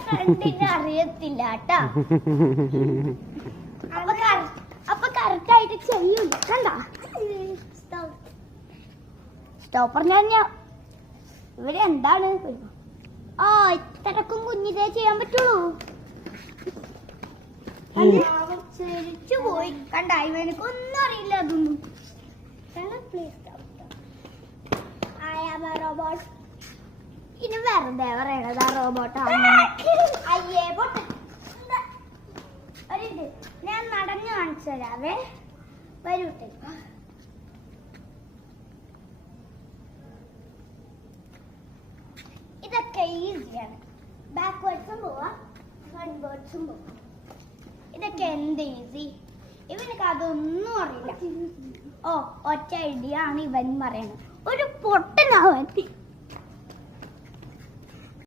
ഫ്രണ്ടിന് അറിയത്തില്ല കേട്ടാ. അപ്പൊ കറക്റ്റ് ആയിട്ട് ചെയ്യും. കണ്ട സ്റ്റോപ്പർ ഞാൻ ഇവര് എന്താണ് ഇത്രക്കും കുഞ്ഞിതേ ചെയ്യാൻ പറ്റുള്ളൂ. ചിരിച്ചു പോയി. കണ്ട ഇവനക്ക് ഒന്നും അറിയില്ല അതൊന്നും. റോബോട്ട് ഇനി വെറുതെ പറയണതാ റോബോട്ടാണ്. അയ്യേ പൊട്ട ഒരിത് ഞാൻ നടന്നു കാണിച്ചു തരാവേ. വരൂട്ടെ. ഇതൊക്കെ ഈസിയാണ്. ബാക്ക്വേർഡ്സും പോവാ ഫ്രണ്ട്വേർഡ്സും പോവാ. ഇതൊക്കെ എന്ത് ഈസി. ഇവനക്ക് അതൊന്നും അറിയില്ല. ഒറ്റ ഐഡിയ ആണ് ഇവൻ പറയണത്. ഒരു പൊട്ടനാവൻ.